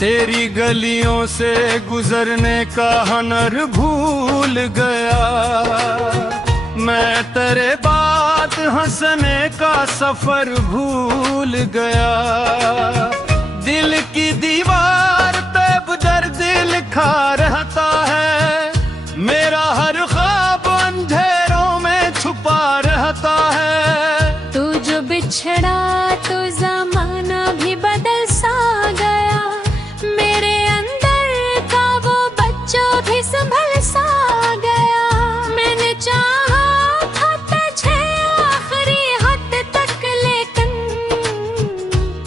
तेरी गलियों से गुजरने का हुनर भूल गया। मैं तेरे बाद हंसने का सफर भूल गया। दिल की दीवार पे दर्द लिखा रहता है। मेरा हर ख्वाब अंधेरों में छुपा रहता है। तू जो बिछड़ा तो जमाना भी बदल सा गया। मेरे अंदर का वो बच्चा भी संभल सा गया। मैंने चाहा था तुझे आखिरी हद तक लेकिन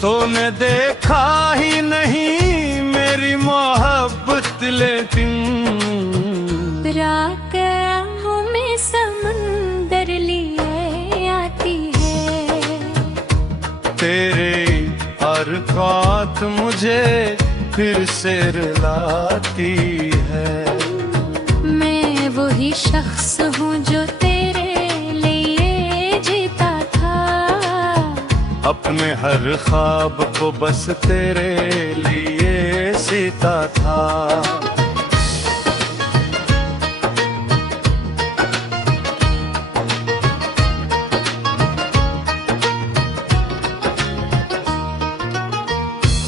तूने देखा ही नहीं मेरी मोहब्बत लेकिन। राहों में समंदर लिए आती है। तेरे हर बात मुझे फिर से रुलाती है। मैं वही शख्स हूँ जो तेरे लिए जीता था। अपने हर ख्वाब को बस तेरे लिए सीता था।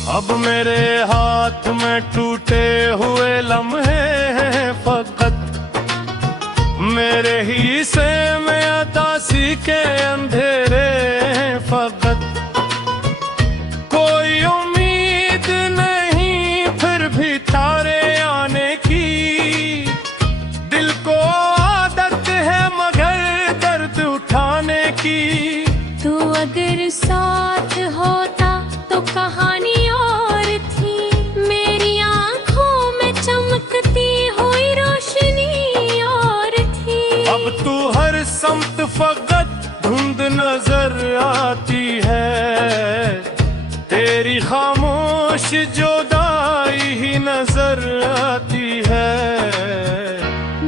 अब मेरे हाथ में टूटे हुए लम्हे हैं फकत। मेरे हिस्से में अतासी के अंधेरे हैं फकत। कोई उम्मीद नहीं फिर भी तारे आने की। दिल को आदत है मगर दर्द उठाने की। तू अगर साथ होता तो कहानी और थी। मेरी आंखों में चमकती हुई रोशनी और थी। अब तू हर समत फकत धुंध नजर आती है। तेरी खामोश जुदाई ही नजर आती है।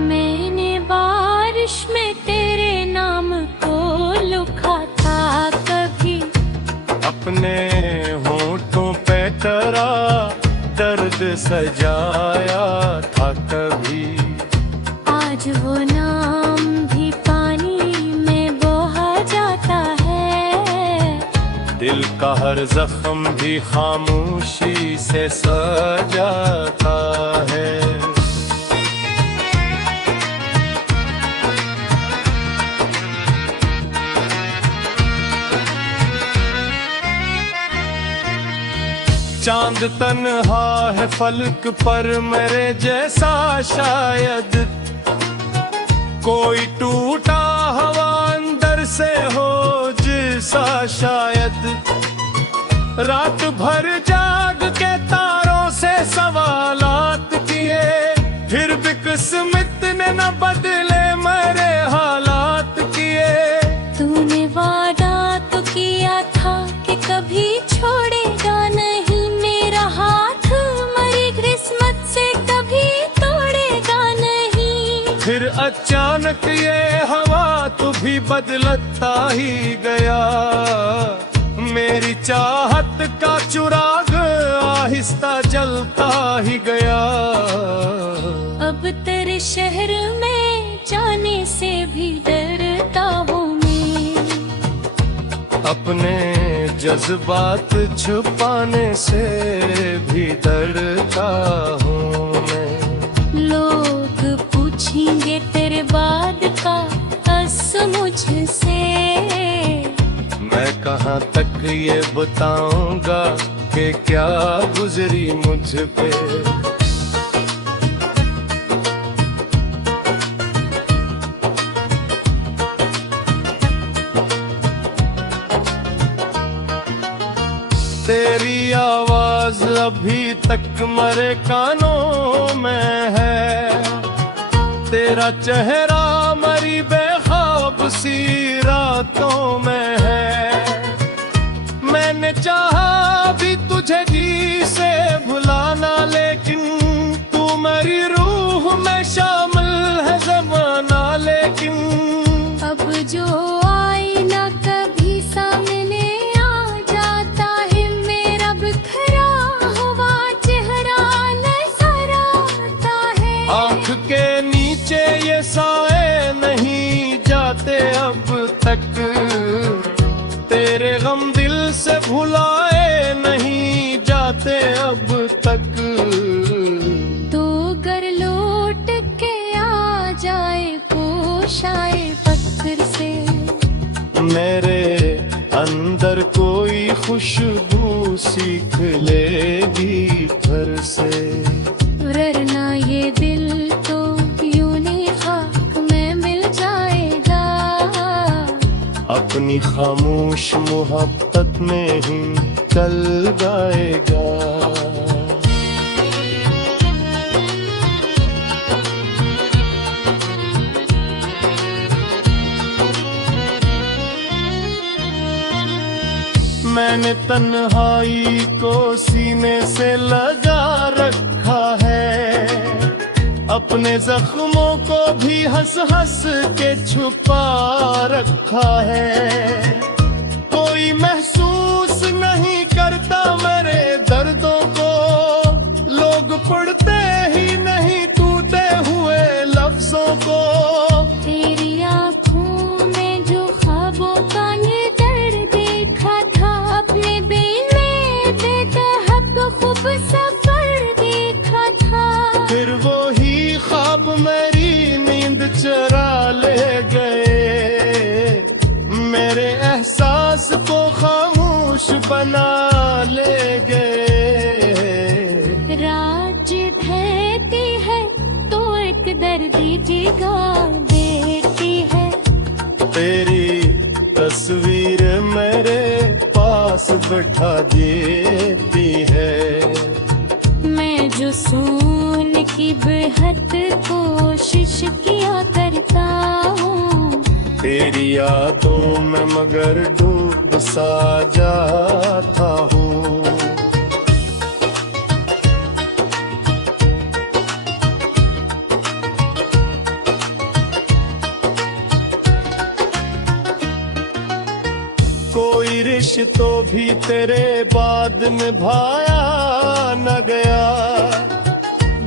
मैंने बारिश में तेरे नाम को लिखा था कभी। अपने होठों पे तेरा दर्द सजाया था कभी। आज वो नाम भी पानी में बहा जाता है। दिल का हर जख्म भी खामोशी से सजाता है। चांद तन्हा है फलक पर मेरे जैसा शायद। कोई टूटा हवा अंदर से हो जिसा शायद। रात भर जाग के तारों से सवालात किए। फिर भी किस्मत ने न बदले मेरे हालात किए। तूने वादा तो किया था कि कभी छोड़ेगा नहीं मेरा हाथ। मरी किस्मत से कभी तोड़ेगा नहीं। फिर अचानक ये हवा तू भी बदलता ही गया। मेरी चाहत का चिराग आहिस्ता जलता ही गया। अब तेरे शहर में जाने से भी डरता हूँ मैं। अपने जज्बात छुपाने से भी डरता हूँ मैं। लोग पूछेंगे तेरे बाद का बस मुझसे। मैं कहाँ तक ये बताऊंगा कि क्या गुजरी मुझ पे। तेरी आवाज अभी तक मेरे कानों में है। तेरा चेहरा मरी बेख्वाब सी रातों में है। मैंने चाहा भी तुझे जी से भुलाना लेकिन तू मेरी रूह में शामिल है ज़माना लेकिन। अब जो आईना कभी सामने आ जाता है मेरा बिखरा हुआ चेहरा। आंख के नीचे ये साए नहीं जाते अब तक, तेरे गम दिल से भुलाए नहीं जाते अब तक। तू घर लौट के आ जाए पोशाए पत्थर से, मेरे अंदर कोई खुशबू सीख लेगी फिर से। वरना ये दिल तो यूं ही खाक में मिल जाएगा, अपनी खामोश मोहब्बत में ही चल जाएगा। मैंने तन्हाई को सीने से लगा रखा है, अपने जख्मों को भी हंस हंस के छुपा रखा है। कोई महसूस नहीं करता मेरे दर्दों को, लोग पढ़ते ही नहीं टूटे हुए लफ्जों को। तेरी आँखों में जो ख्वाबों का ये दर्द देखा था, अपने बेने बेतहब खूब सफर देखा था। फिर वो ही ख्वाब मेरी नींद चरा ले गए, मेरे एहसास को खामोश बना ले गए। राज ढहती है तो एक दर्दी जगह देती है, तेरी तस्वीर मेरे पास बैठा देती है। मैं जो सोने की बेहद कोशिश किया करता हूँ, तेरी यादों में मगर डूब सा जाता हूँ। कोई रिश्तों भी तेरे बाद निभाया न गया,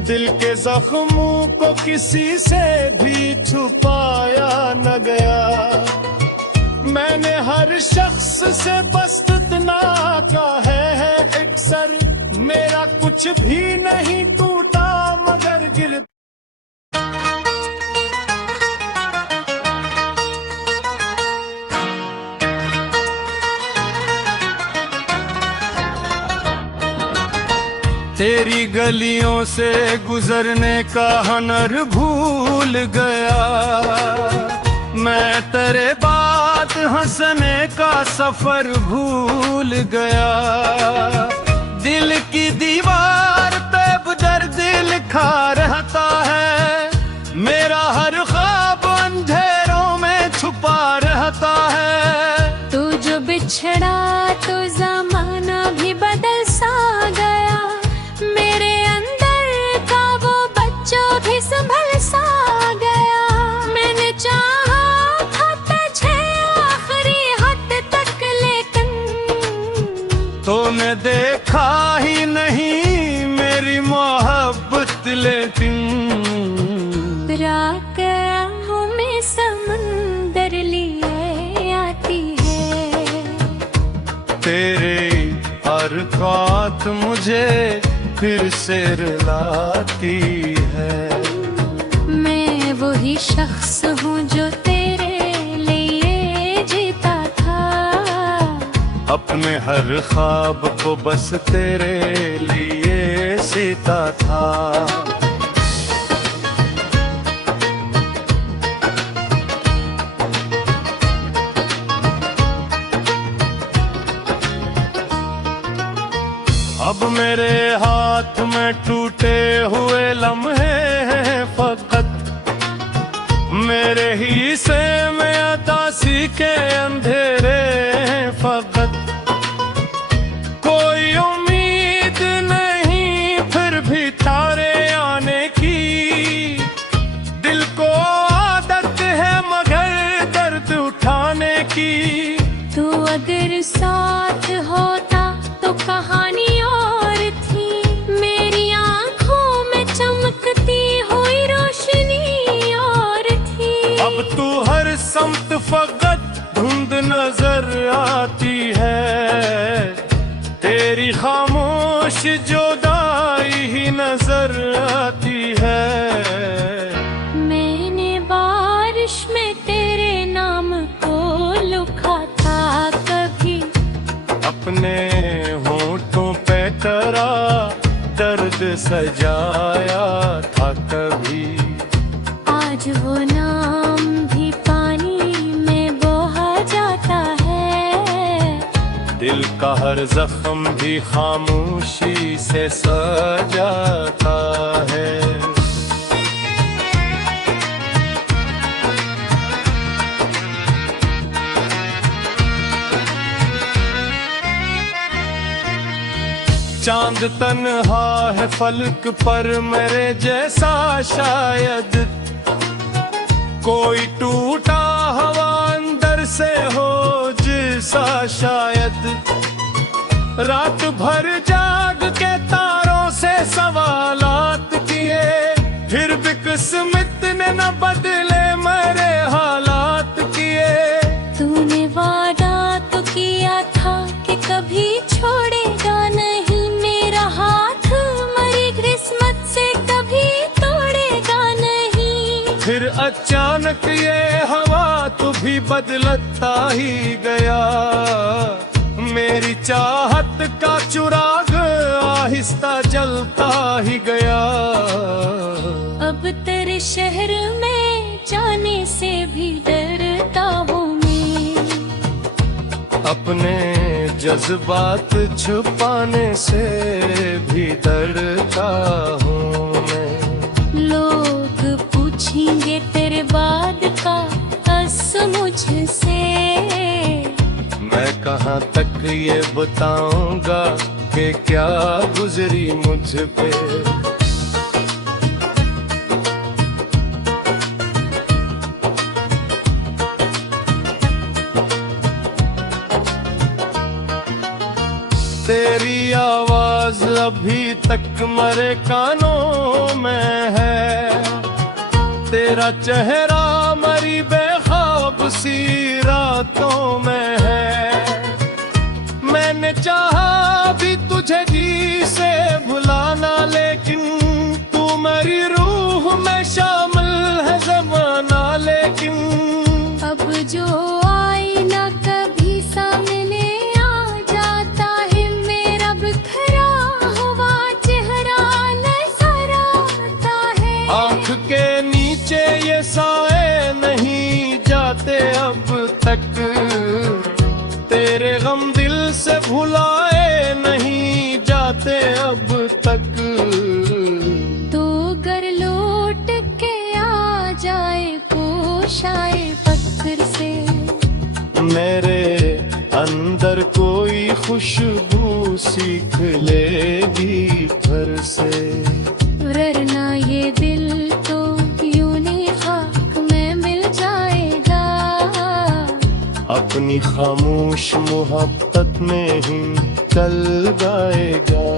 दिल के जख्मों को किसी से भी छुपाया न गया। मैंने हर शख्स से बस इतना कहा है अक्सर, मेरा कुछ भी नहीं टूटा मगर गिर। तेरी गलियों से गुजरने का हुनर भूल गया, मैं तेरे बाद हंसने का सफर भूल गया। दिल की दीवार पे दर्द लिखा रहता है, मेरा हर ख्वाब अंधेरों में छुपा रहता है। तू जो बिछड़ा तो जमाना भी बदल सा गया, मेरे अंदर का वो बच्चा भी संभल सा गया। मैंने चाहा था तुझे आखिरी हद तक, लेकिन तूने देखा ही नहीं मेरी मोहब्बत। लेकिन रात आँखों में समंदर लिए आती है, तेरे हर बात मुझे फिर से रुलाती है। मैं वही शख्स हूँ जो तेरे लिए जीता था, अपने हर ख्वाब को बस तेरे लिए सीता था। अब मेरे हाथ में टूटे हुए लम्हे हैं फकत, मेरे हिस्से में अतासी के अंधेरे हैं फकत। कोई उम्मीद नहीं फिर भी तारे आने की, दिल को आदत है मगर दर्द उठाने की। तू अगर साथ होता तो कहानी और थी, मेरी आंखों में चमकती हुई समत फकत धुंध नजर आती है, तेरी खामोश जुदाई ही नजर आती है। मैंने बारिश में तेरे नाम को लिखा था कभी, अपने होठों पे तेरा दर्द सजाया था कभी। आज वो नाम भी पानी में बहा जाता है, दिल का हर जख्म भी खामोशी से सजाता है। चांद तन्हा है फलक पर मेरे जैसा शायद, कोई टूटा हवा अंदर से हो जिसा शायद। रात भर जाग के तारों से सवालात किए, फिर भी किस्मत ने न बदले मेरे हालात किए। तूने वादा तो किया था कि कभी छोड़ेगा नहीं मेरा हाथ, मरी किस्मत से कभी तोड़ेगा नहीं। फिर अचानक ये हवा तू भी बदलता ही गया, मेरी चाहत का चिराग आहिस्ता जलता ही गया। अब तेरे शहर में जाने से भी डरता हूँ मैं, अपने जज्बात छुपाने से भी डरता हूँ मैं। लोग पूछेंगे तेरे बाद का बस मुझसे, मैं कहाँ तक ये बताऊंगा कि क्या गुजरी मुझ पे। तेरी आवाज अभी तक मेरे कानों में है, तेरा चेहरा मरी बेख्वाब सी रातों में है। मैंने चाहा भी तुझे जी से भुलाना, लेकिन तू मेरी रूह में शामिल है ज़माना। लेकिन अब जो आईना कभी सामने आ जाता है, मेरा बिखरा हुआ चेहरा नजर आता है। आँख के नीचे ये साए नहीं जाते अब तक, तेरे गम दिल से भुलाए नहीं जाते अब तक। तो घर लौट के आ जाए पोशाए फक्र से, मेरे अंदर कोई खुशबू सीख लेगी फिर से। वरना ये दिल तो यूं नहीं खाक में मिल जाएगा, अपनी खामोश मोहब्बत में ही चल जाएगा।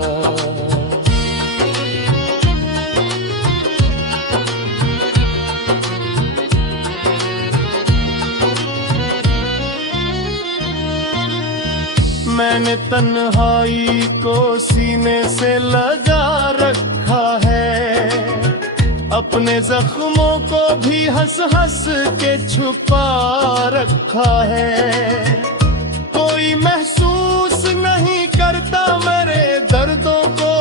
मैंने तन्हाई को सीने से लगा रखा है, अपने जख्मों को भी हंस हंस के छुपा रखा है। कोई महसूस नहीं करता मेरे दर्दों को,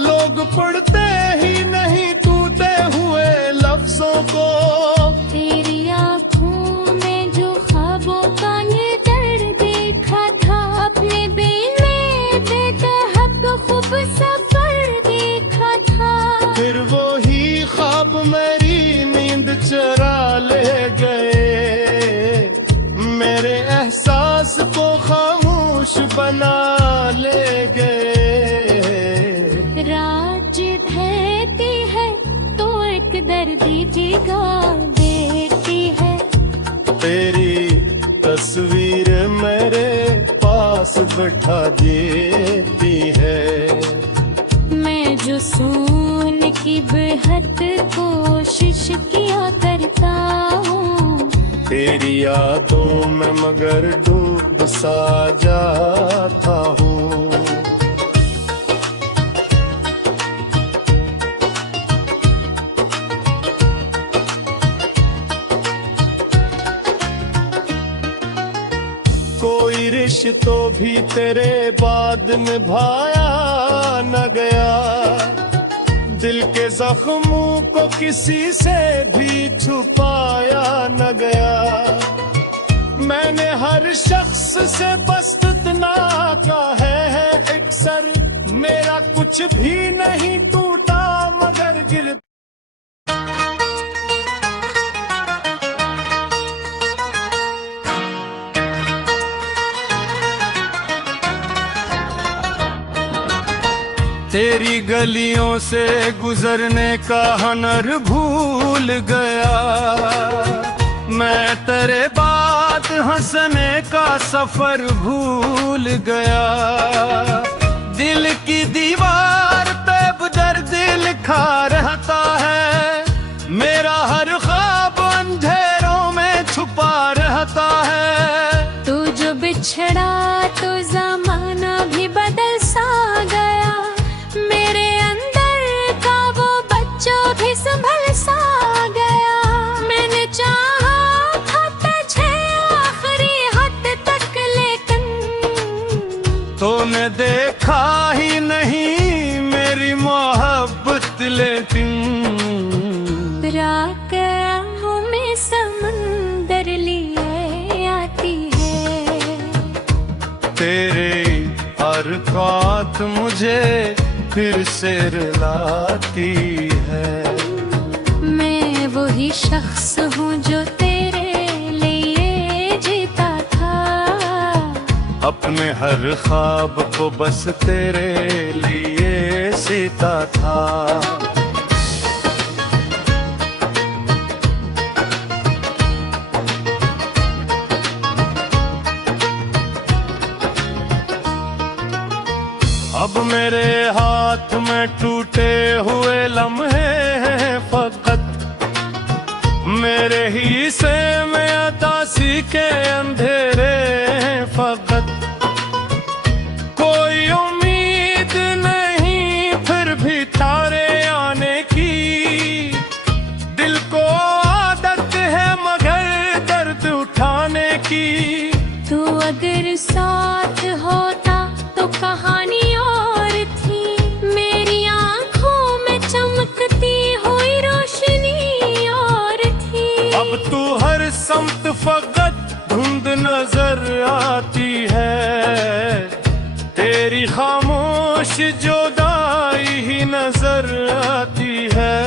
लोग पढ़ते ही नहीं टूटे हुए लफ्जों को। तेरी आँखों में जो ख्वाबों का ये दर्द देखा था, अपने दिल में बेतहक खूब सफर देखा था। फिर वो ही ख्वाब मेरी नींद चुरा ले गए, मेरे एहसास को खामोश बना ले गए। राज देती है तो एक दर्दी जिगर देती है, तेरी तस्वीर मेरे पास बैठा देती है। मैं जो सोने की बेहद कोशिश किया करता हूँ, तेरी यादों में मगर डूब सा जाता हूँ। कोई रिश्तों भी तेरे बाद निभाया न गया, दिल के जख्मों को किसी से भी छुपाया न गया। मैंने हर शख्स से बस इतना कहा है अक्सर, मेरा कुछ भी नहीं टूटा मगर गिर। तेरी गलियों से गुजरने का हुनर भूल गया, मैं तेरे बाद हंसने का सफर भूल गया। दिल की दीवार पे दर्द लिखा रहता है, मेरा हर ख्वाब अंधेरों में छुपा रहता है। तू जो बिछड़ा तो जमाना भी बदल सा गया, मेरे अंदर का वो बच्चा भी संभल सा गया। मैंने चाहा था तुझे आखिरी हद तक लेकिन तूने देखा ही नहीं मेरी मोहब्बत लेकिन। रात आँखों में समंदर लिए आती है, तेरे हर बात मुझे फिर से रुलाती है। मैं वही शख्स हूँ जो तेरे लिए जीता था, अपने हर ख्वाब को बस तेरे लिए सीता था। अब मेरे हाथ में टूटे हुए लम्हे हैं फकत, मेरे हिस्से में अतासी के अंधेरे हैं फकत। कोई उम्मीद नहीं फिर भी तारे आने की, दिल को आदत है मगर दर्द उठाने की। तू अगर साथ होता तो कहानी और थी, मेरी आंखों में चमकती हुई रोशनी और थी। अब तू हर समत फकत धुंध नजर आती है, तेरी खामोश जुदाई ही नजर आती है।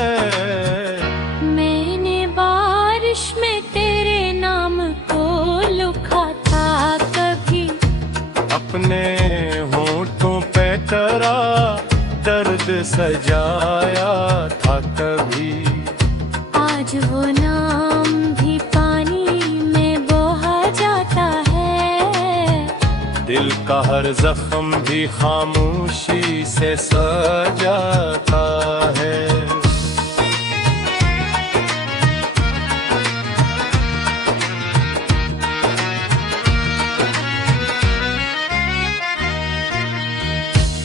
मैंने बारिश में तेरे नाम को लिखा था कभी, अपने होठों पे तेरा दर्द सजाया था कभी। आज वो नाम भी पानी में बहा जाता है, दिल का हर जख्म भी खामोशी से सजाता है।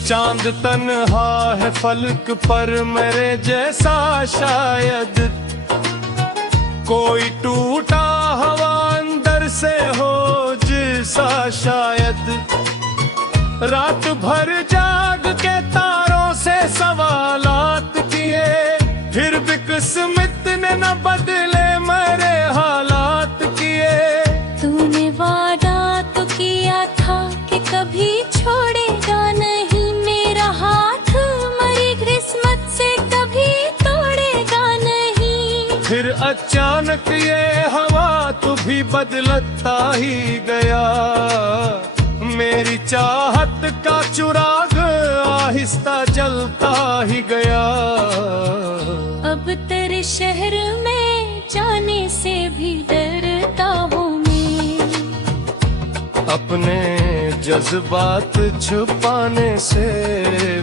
चांद तन्हा है फलक पर मेरे जैसा शायद, कोई टूटा हवा अंदर से हो जिसा शायद। रात भर जाग के तारों से सवालात किए, फिर भी किस्मत ने न बदले मेरे हालात किए। तूने वादा तो किया था कि कभी छोड़ेगा नहीं मेरा हाथ, मरी किस्मत से कभी तोड़ेगा नहीं। फिर अचानक ये हवा तू भी बदलता ही गया, मेरी चाहत का चिराग आहिस्ता जलता ही गया। अब तेरे शहर में जाने से भी डरता हूँ मैं, अपने जज्बात छुपाने से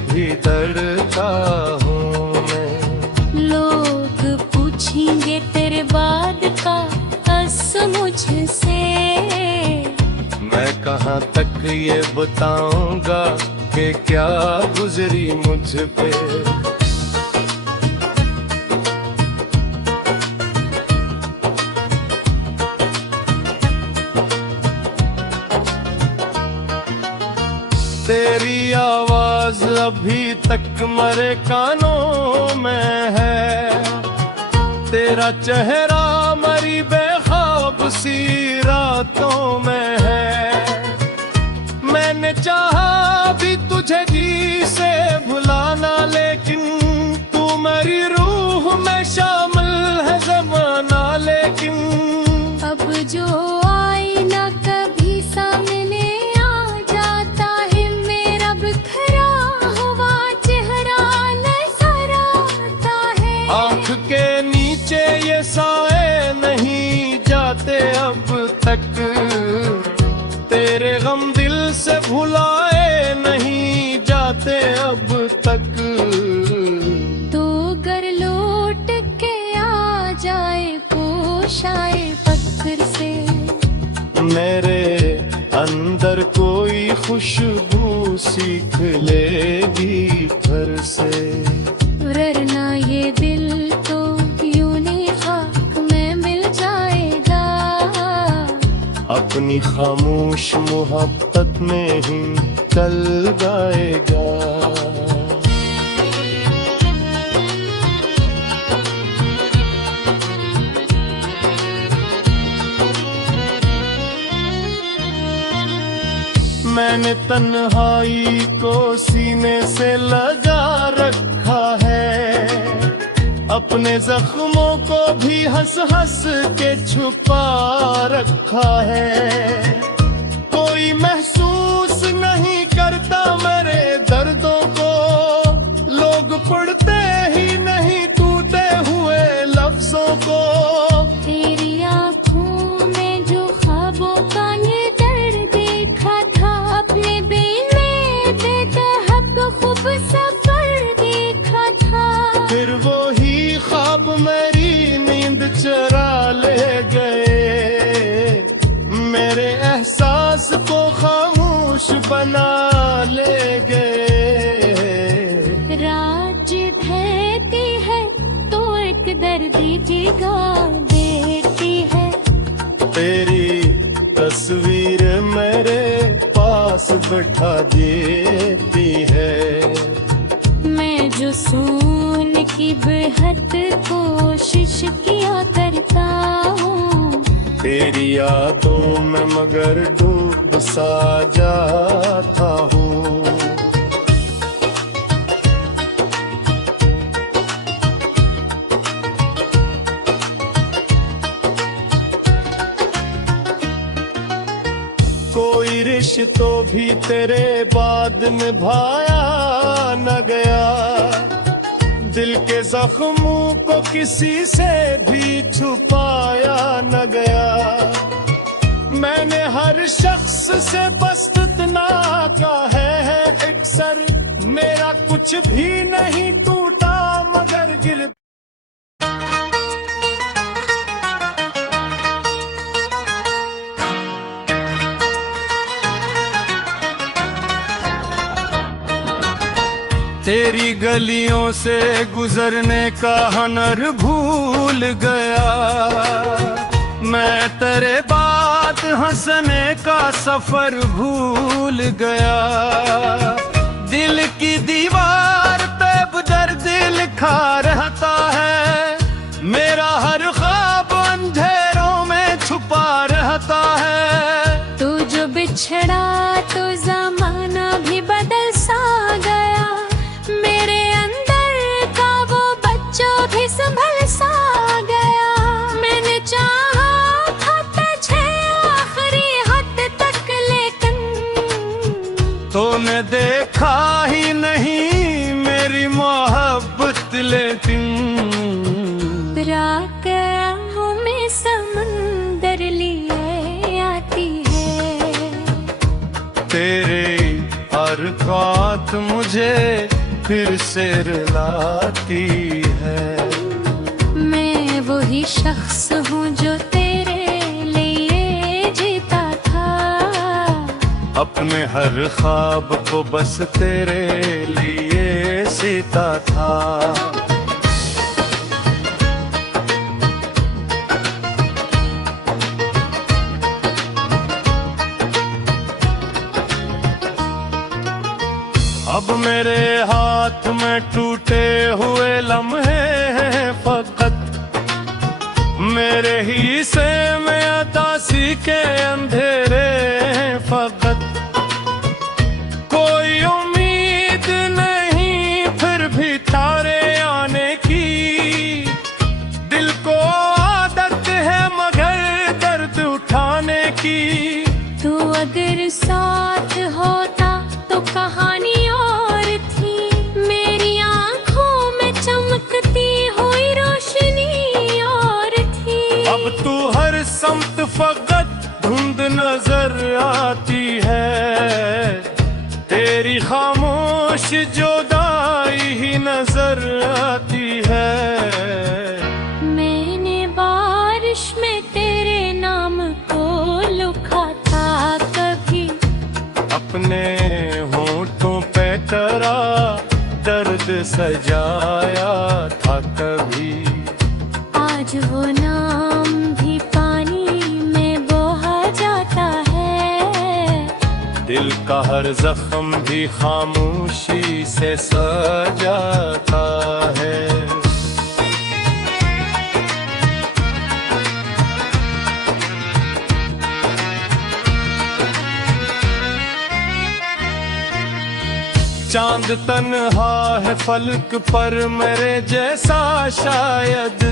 भी डरता हूँ मैं। लोग पूछेंगे तेरे बाद का असर मुझसे। मैं कहाँ तक ये बताऊंगा कि क्या गुजरी मुझ पे। तेरी आवाज अभी तक मरे कानों में है, तेरा चेहरा मरी बेख्वाब सी रातों में है। मैंने चाहा भी तुझे जी से भुलाना, लेकिन तू मेरी रूह में शामिल है ज़माना। लेकिन अब जो आईना कभी सामने आ जाता है, मेरा बिखरा हुआ चेहरा नजर आता है। आँख के नीचे ये साए नहीं जाते अब तक, तेरे गम दिल से भुलाए नहीं जाते अब तक। तो गर लौट के आ जाए पोशाए पत्थर से, मेरे अंदर कोई खुशबू सीख लेगी फिर से। वरना ये दिल तो यूं नहीं खाक में मिल जाएगा, अपनी खामोश मोहब्बत में ही चल जाएगा। मैंने तन्हाई को सीने से लगा रखा है, अपने जख्मों को भी हंस हंस के छुपा रखा है। कोई महसूस नहीं करता मेरे दर्दों को, लोग पढ़ते ही नहीं टूटे हुए लफ्जों को। तेरी आँखों में जो ख्वाबों का ये दर्द देखा था, अपने बेले बेतहक खूब सफर देखा था। फिर वो ही ख्वाब मेरी नींद चुरा ले गए, मेरे एहसास को खामोश बना ले गए। राज देती है तो एक दर्दी जिगा देती है, तेरी तस्वीर मेरे पास बैठा देती है। मैं जो सुन की बेहद कोशिश किया करता हूँ, तेरी यादों में मगर डूब सा जाता हूँ। कोई रिश्तों भी तेरे बाद निभाया न गया, दिल के जख्मों को किसी से भी छुपाया न गया। मैंने हर शख्स से बस इतना कहा है अक्सर, मेरा कुछ भी नहीं टूटा मगर गिर। तेरी गलियों से गुजरने का हुनर भूल गया, मैं तेरे बाद हंसने का सफर भूल गया। दिल की दीवार पे दर्द लिखा रहता है, मेरा हर ख्वाब अंधेरों में छुपा रहता है। तू जो बिछड़ा तो जमाना भी बदल सा गया, मेरे अंदर का वो बच्चा भी संभल सा गया। मैंने चाहा था तुझे आखिरी हद तक, लेकिन तूने देखा ही नहीं मेरी मोहब्बत। लेकिन राहों में समंदर लिए आती है, तेरे हर बात मुझे फिर से रुलाती है। मैं वही शख्स हूँ जो तेरे अपने हर ख्वाब को बस तेरे लिए सीता था। अब मेरे हाथ में टूटे हुए लम्हे हैं फकत, मेरे हिस्से में अतासी के अंधेरे हैं फकत। कोई उम्मीद नहीं फिर भी तारे आने की, दिल को आदत है मगर दर्द उठाने की। तू अगर साथ होता तो कहानी और थी, मेरी आंखों में चमकती हुई रोशनी और थी। अब तू हर समत फकत धुंध नजर आती है, तेरी खामोश जुदाई ही नजर आती है। मैंने बारिश में तेरे नाम को लिखा था कभी, अपने होंठों पे तेरा दर्द सजाया था कभी। आज वो नाम भी पानी में बहा जाता है, दिल का हर जख्म भी खामोशी से सजाता है। चांद तन्हा है फलक पर मेरे जैसा शायद,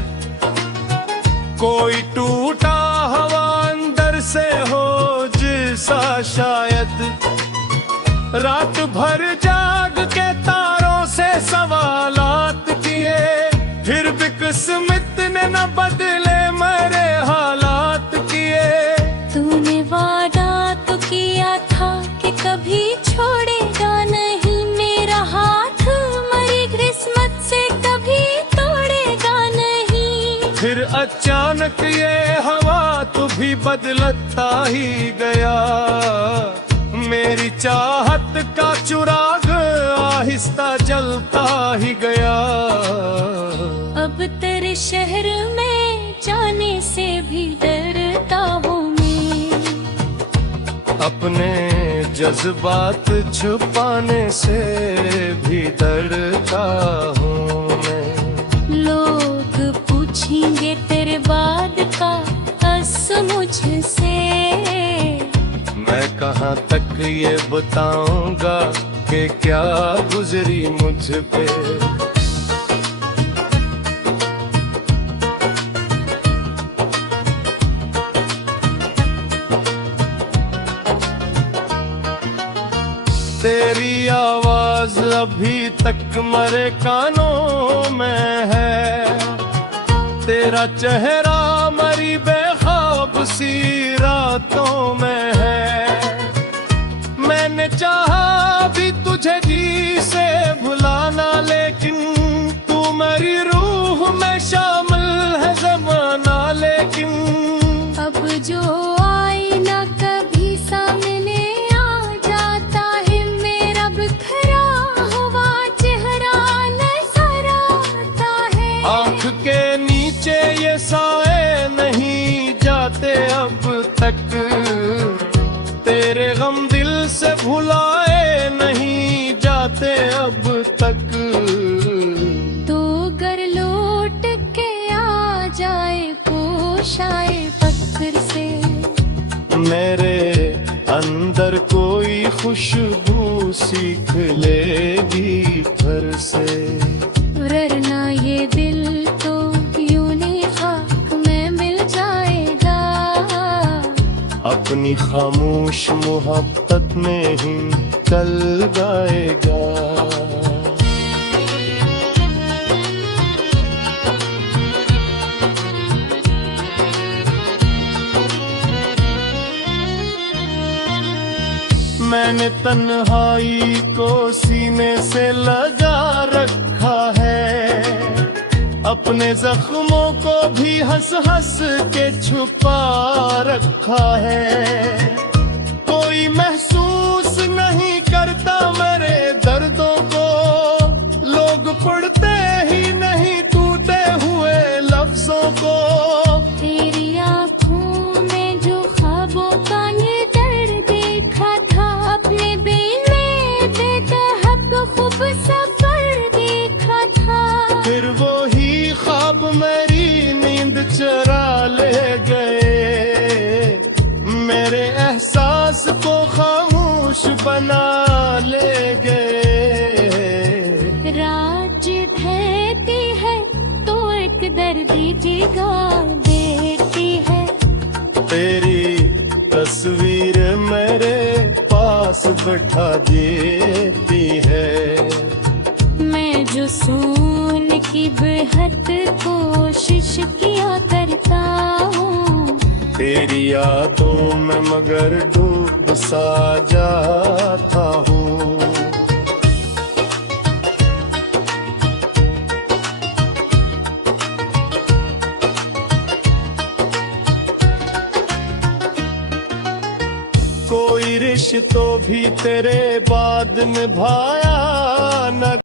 कोई टूटा हवा अंदर से हो जिसा शायद। रात भर जाग के तारों से सवालात किए, फिर भी किस्मत ने न बदले मेरे हालात किए। तूने वादा तो किया था कि कभी छोड़ेगा नहीं मेरा हाथ, मरी किस्मत से कभी तोड़ेगा नहीं। फिर अचानक ये हवा तू भी बदलता ही गया, मेरी चाहत का चिराग आहिस्ता जलता ही गया। अब तेरे शहर में जाने से भी डरता हूँ मैं, अपने जज्बात छुपाने से भी डरता हूँ मैं। लोग पूछेंगे तेरे बाद का बस मुझसे, मैं कहाँ तक ये बताऊंगा कि क्या गुजरी मुझ पे। तेरी आवाज अभी तक मेरे कानों में है, तेरा चेहरा मरी बेख्वाब सी रातों में है। मैंने चाहा भी तुझे जी से भुलाना, लेकिन तू मेरी रूह में शामिल है ज़माना। लेकिन अब जो आईना कभी सामने आ जाता है, मेरा बिखरा हुआ चेहरा नजर आता है। आँख के नीचे ये साए नहीं जाते अब तक, तेरे गम दिल से भुलाए नहीं जाते अब तक। तो घर लौट के आ जाए पोशाए पत्थर से, मेरे अंदर कोई खुशबू सीख लेगी फिर से। वरना ये दिल तो यूं नहीं खाक में मिल जाएगा, अपनी खामोश मोहब्बत में ही कल गाएगा। मैंने तन्हाई को सीने से लगा रखा है, अपने जख्मों को भी हंस हंस के छुपा रखा है। कोई महसूस को। तेरी आँखों में जो ख्वाबों का ये दर्द देखा था, अपने बेले बेतहक खूब सफर देखा था। फिर वो ही ख्वाब मेरी नींद चरा ले गए, मेरे एहसास को खामोश बना ले गए। राज ढहती है तो एक दर्दी जगा देती है। तेरी तस्वीर मेरे पास बैठा देती है। मैं जो सोन की बेहद कोशिश किया करता हूँ, तेरी यादों में मगर डूब सा जाता हूँ। कोई रिश्तों भी तेरे बाद निभाया न